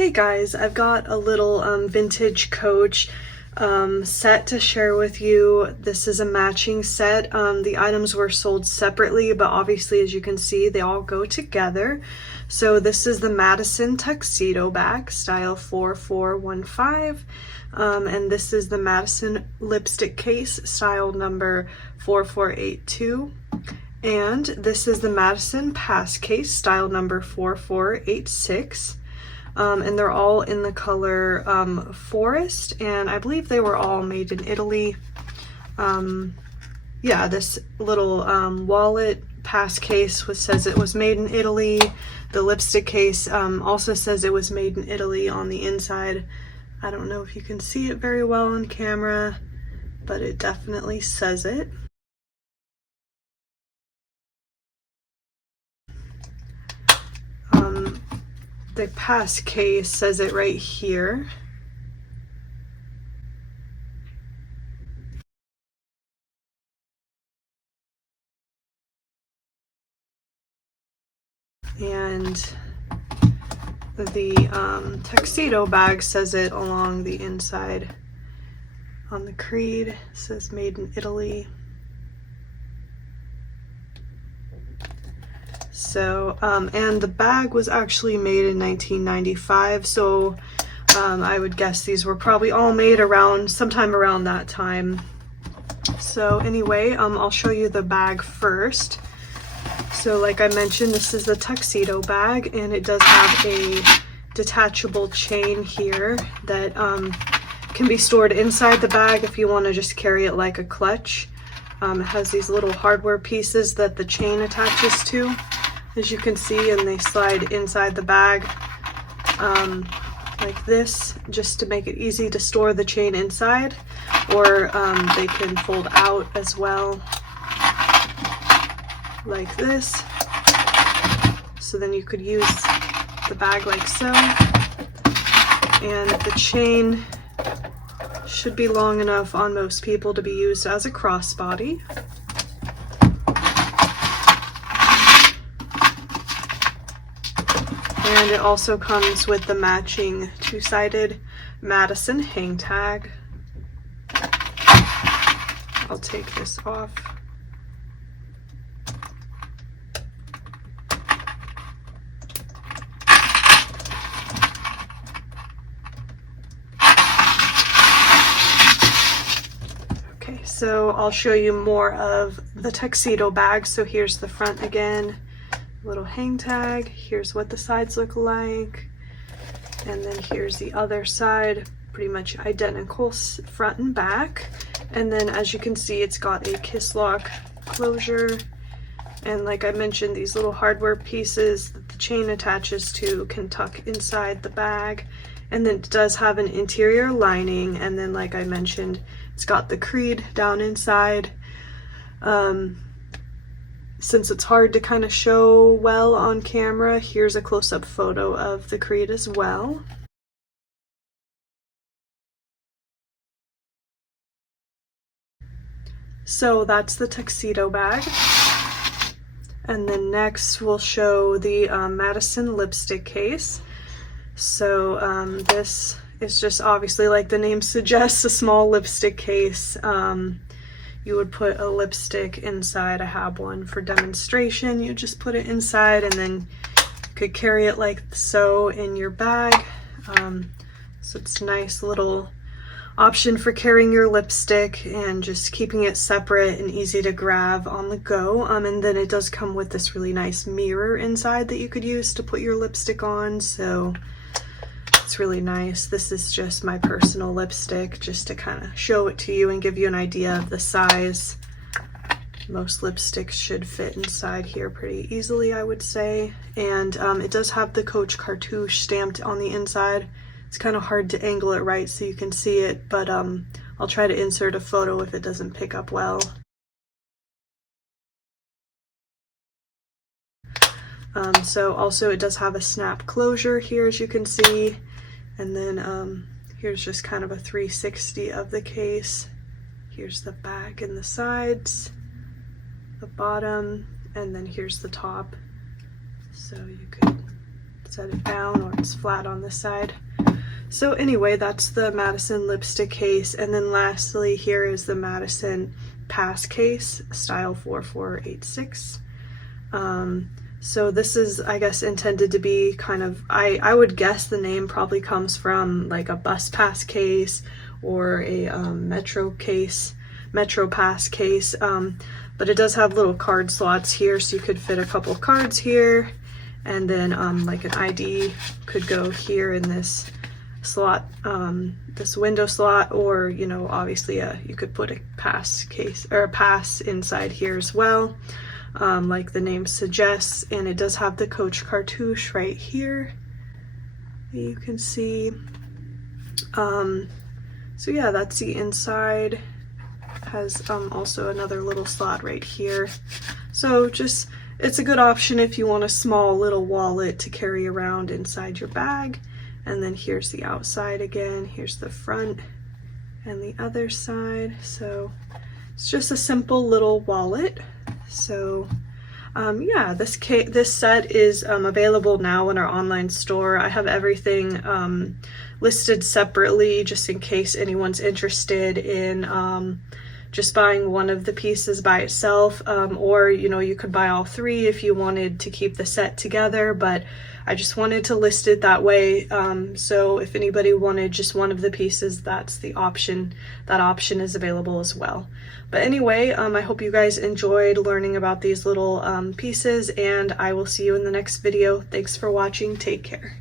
Hey guys, I've got a little vintage Coach set to share with you. This is a matching set. The items were sold separately, but obviously, as you can see, they all go together. So this is the Madison Tuxedo Bag, style 4415. And this is the Madison lipstick case, style number 4482. And this is the Madison pass case, style number 4486. And they're all in the color Forest, and I believe they were all made in Italy. Yeah, this little wallet pass case says it was made in Italy. The lipstick case also says it was made in Italy on the inside. I don't know if you can see it very well on camera, but it definitely says it. The pass case says it right here. And the tuxedo bag says it along the inside. On the creed, it says made in Italy. So, and the bag was actually made in 1995, so I would guess these were probably all made sometime around that time. So anyway, I'll show you the bag first. So like I mentioned, this is the tuxedo bag, and it does have a detachable chain here that can be stored inside the bag if you want to just carry it like a clutch. It has these little hardware pieces that the chain attaches to, as you can see, and they slide inside the bag like this, just to make it easy to store the chain inside, or they can fold out as well like this, so then you could use the bag like so. And the chain should be long enough on most people to be used as a crossbody. And it also comes with the matching two-sided Madison hang tag. I'll take this off. Okay, so I'll show you more of the tuxedo bag. So here's the front again. Little hang tag. Here's what the sides look like, and then here's the other side, pretty much identical front and back. And then as you can see, it's got a kiss lock closure, and like I mentioned, these little hardware pieces that the chain attaches to can tuck inside the bag. And then it does have an interior lining, and then like I mentioned, it's got the creed down inside. Since it's hard to kind of show well on camera, here's a close-up photo of the creed as well. So that's the tuxedo bag. And then next we'll show the Madison lipstick case. So this is just obviously, like the name suggests, a small lipstick case. You would put a lipstick inside. I have one for demonstration. You just put it inside, and then you could carry it like so in your bag. So it's a nice little option for carrying your lipstick and just keeping it separate and easy to grab on the go. And then it does come with this really nice mirror inside that you could use to put your lipstick on. So it's really nice. This is just my personal lipstick, just to kind of show it to you and give you an idea of the size. Most lipsticks should fit inside here pretty easily, I would say. And it does have the Coach cartouche stamped on the inside. It's kind of hard to angle it right so you can see it, but I'll try to insert a photo if it doesn't pick up well. So also it does have a snap closure here, as you can see. And then here's just kind of a 360 of the case. Here's the back and the sides, the bottom, and then here's the top. So you could set it down, or it's flat on this side. So anyway, that's the Madison lipstick case. And then lastly, here is the Madison pass case, style 4486. So this is, I guess, intended to be kind of, I would guess the name probably comes from like a bus pass case or a metro pass case. But it does have little card slots here, so you could fit a couple of cards here, and then like an ID could go here in this slot, this window slot, or you know, obviously you could put a pass case or a pass inside here as well, like the name suggests. And it does have the Coach cartouche right here, you can see. So yeah, that's the inside. Has also another little slot right here. So just, it's a good option if you want a small little wallet to carry around inside your bag. And then here's the outside again, here's the front and the other side. So it's just a simple little wallet. So yeah, this set is available now in our online store. I have everything listed separately just in case anyone's interested in just buying one of the pieces by itself, or you know, you could buy all three if you wanted to keep the set together, but I just wanted to list it that way. So if anybody wanted just one of the pieces, that's the option. That option is available as well. But anyway, I hope you guys enjoyed learning about these little pieces, and I will see you in the next video. Thanks for watching. Take care.